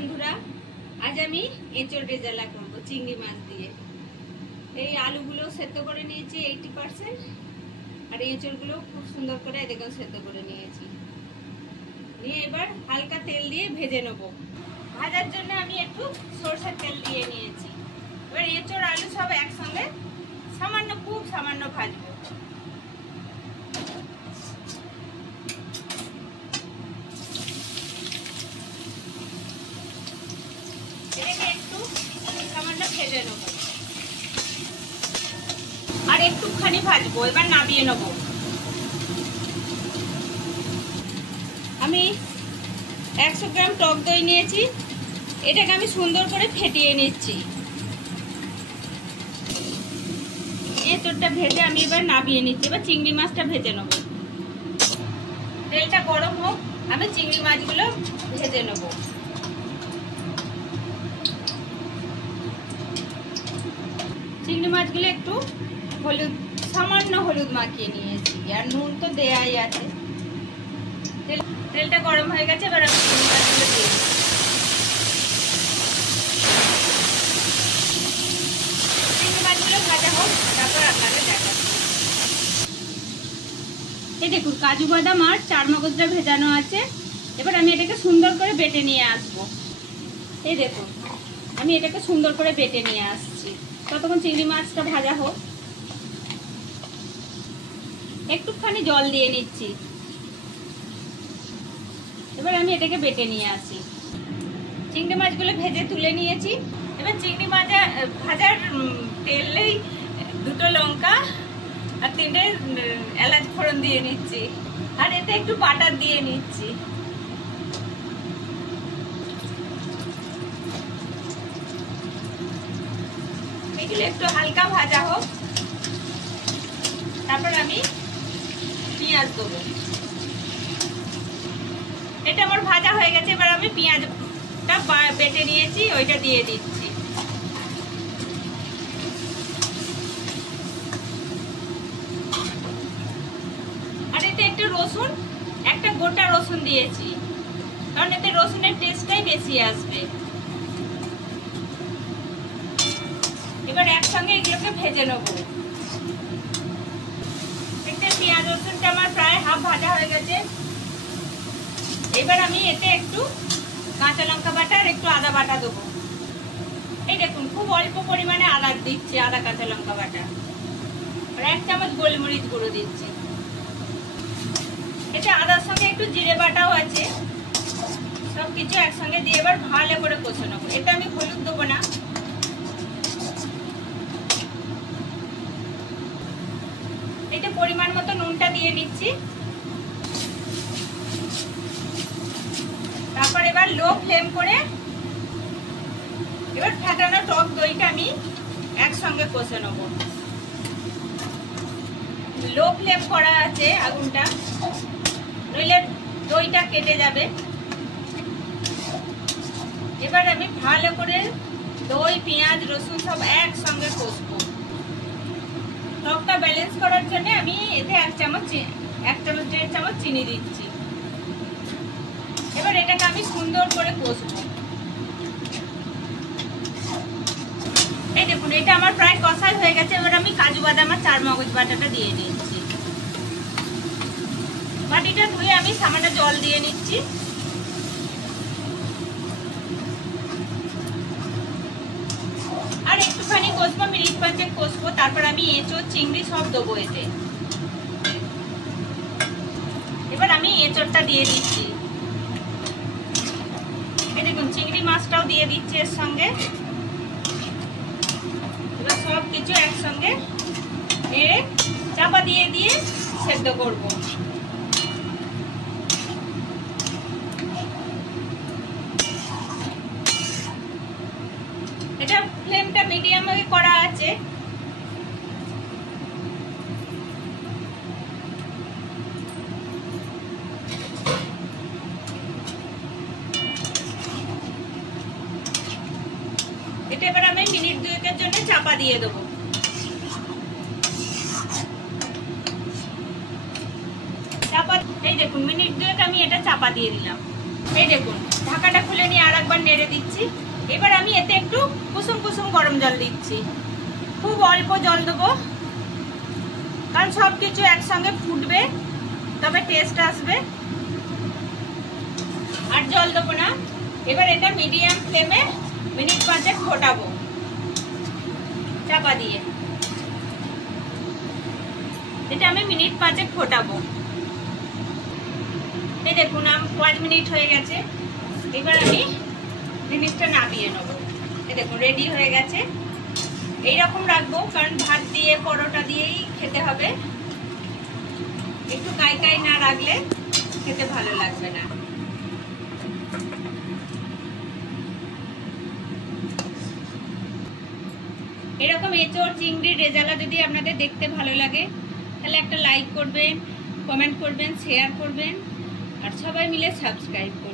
বন্ধুরা, আজ আমি এঁচড় রেজালা করব চিংড়ি মাছ দিয়ে। এই আলুগুলো সেদ্ধ করে নিয়েছি 80%, আর এঁচড়গুলো খুব সুন্দর করে দেখুন সেদ্ধ করে নিয়েছি। নিয়ে এবার হালকা তেল দিয়ে ভেজে নেব। ভাজার জন্য আমি একটু সরষের তেল দিয়ে নিয়েছি। এবার এঁচড় আলু সব একসঙ্গে সামান্য, খুব সামান্য ভাজবো। ভেজে নেব আর একটুখানি ভাজবো, এবার নামিয়ে নেব। আমি 100 গ্রাম টক দই নিয়েছি, এটাকে আমি সুন্দর করে ফেটিয়ে নিচ্ছি। এঁচড়টা ভেজে আমি এবার নামিয়ে নিচ্ছি। এবার চিংড়ি মাছটা ভেজে নেব। তেলটা গরম হোক, আমি চিংড়ি মাছগুলো ভেজে নেব। চিংড়ি মাছগুলো একটু হলুদ, সামান্য হলুদ মাখিয়ে নিয়েছি, আর নুন তো দেয়াই আছে। তেলটা গরম হয়ে গেছে, এবার আমি চিংড়ি মাছগুলো দিয়ে দিই। চিংড়ি মাছগুলো ভাজা হোক, তারপর আপনাদের দেখাচ্ছি। এই দেখুন, কাজু বাদাম আর চারমগজটা ভেজানো আছে। এবার আমি এটাকে সুন্দর করে বেটে নিয়ে আসবো। এই দেখুন, আমি এটাকে সুন্দর করে বেটে নিয়ে আসছি। ততক্ষণ চিংড়ি মাছটা ভাজা হোক। একটুখানি জল দিয়ে নিচ্ছি। এবার আমি এটাকে বেটে নিয়ে আসি। চিংড়ি মাছগুলো ভেজে তুলে নিয়েছি। এবার চিংড়ি ভাজার তেলেই 2টো লঙ্কা আর 3টে এলাচ ফোড়ন দিয়ে নিচ্ছি, আর এতে একটু বাটার দিয়ে নিচ্ছি। এগুলো একটু হালকা ভাজা হোক, তারপর আমি পেঁয়াজ দেবো। এটা আমার ভাজা হয়ে গেছে। এবার আমি পেঁয়াজটা বেটে নিয়েছি, ওইটা দিয়ে দিচ্ছি। আর এতে একটু রসুন, একটা গোটা রসুন দিয়েছি, কারণ এতে রসুনের টেস্টটাই বেশি আসবে। এবার একসঙ্গে এগুলোকে ভেজে নেব। পেঁয়াজ রসুনটা আমার প্রায় হাফ ভাজা হয়ে গেছে। এবার আমি এতে একটু কাঁচা লঙ্কা বাটা আর একটু আদা বাটা দেবো। এই দেখুন, খুব অল্প পরিমাণে আদা দিচ্ছি, আদা কাঁচা লঙ্কা বাটা, আর 1 চামচ গোলমরিচ গুঁড়ো দিচ্ছি। এটা আদার সঙ্গে একটু জিরে বাটাও আছে। সবকিছু একসঙ্গে দিয়ে এবার ভালো করে কষে নেবো। এটা আমি হলুদ দেবো না। এটা পরিমাণ মতো নুনটা দিয়ে নিচ্ছি। তারপর এবার লো ফ্লেম করে এবার ফেটানো টক দইটা আমি একসঙ্গে কষে নেব। লো ফ্লেম করা আছে আগুনটা, নইলে দইটা কেটে যাবে। এবার আমি ভালো করে দই, পেঁয়াজ, রসুন সব একসঙ্গে কষবো। টকটা ব্যালেন্স করার জন্য আমি এতে 1 চামচ 1.5 চামচ চিনি দিচ্ছি। এবার এটাকে আমি সুন্দর করে কষবো। এই দেখুন, এটা আমার প্রায় কষাই হয়ে গেছে। এবার আমি কাজু বাদাম আর চারমগজ বাটাটা দিয়ে দিচ্ছি। বাটিটা ধুয়ে আমি সামান্য জল দিয়ে নিচ্ছি। আর একটুখানি কষবো, মিনিট 5 কষবো। তারপর আমি এঁচড়, চিংড়ি সব দেবো এতে। এবার আমি এঁচড়টা দিয়ে দিচ্ছি। এই দেখুন, চিংড়ি মাছটাও দিয়ে দিচ্ছি এর সঙ্গে। এবার সব কিছু একসঙ্গে নেড়ে চাপা দিয়ে দিয়ে সেদ্ধ করব। এটা ফ্লেমটা মিডিয়ামে করা আছে। এটা এবার আমি মিনিট 2-এর জন্য চাপা দিয়ে দেবো। চাপা, এই দেখুন, মিনিট 2 আমি এটা চাপা দিয়ে দিলাম। এই দেখুন, ঢাকাটা খুলে নিয়ে আর একবার নেড়ে দিচ্ছি। এবার আমি এতে একটু কুসুম কুসুম গরম জল দিচ্ছি, খুব অল্প জল দেবো, কারণ সব কিছু একসঙ্গে ফুটবে তবে টেস্ট আসবে। আর জল দেবো না। এবার এটা মিডিয়াম ফ্লেমে মিনিট 5 ফোটাবো চাপা দিয়ে। এটা আমি মিনিট 5 ফোটাবো। এই দেখুন 5 মিনিট হয়ে গেছে। এবার আমি জিনিসটা নামিয়ে নেবো। এই দেখুন রেডি হয়ে গেছে। এইরকম রাখবো, কারণ ভাত দিয়ে পরোটা দিয়েই খেতে হবে। একটু কাই কাই না রাখলে খেতে ভালো লাগবে না। এরকম এঁচোড় চিংড়ির রেজালা যদি আপনাদের দেখতে ভালো লাগে তাহলে একটা লাইক করবেন, কমেন্ট করবেন, শেয়ার করবেন আর সবাই মিলে সাবস্ক্রাইব করবেন।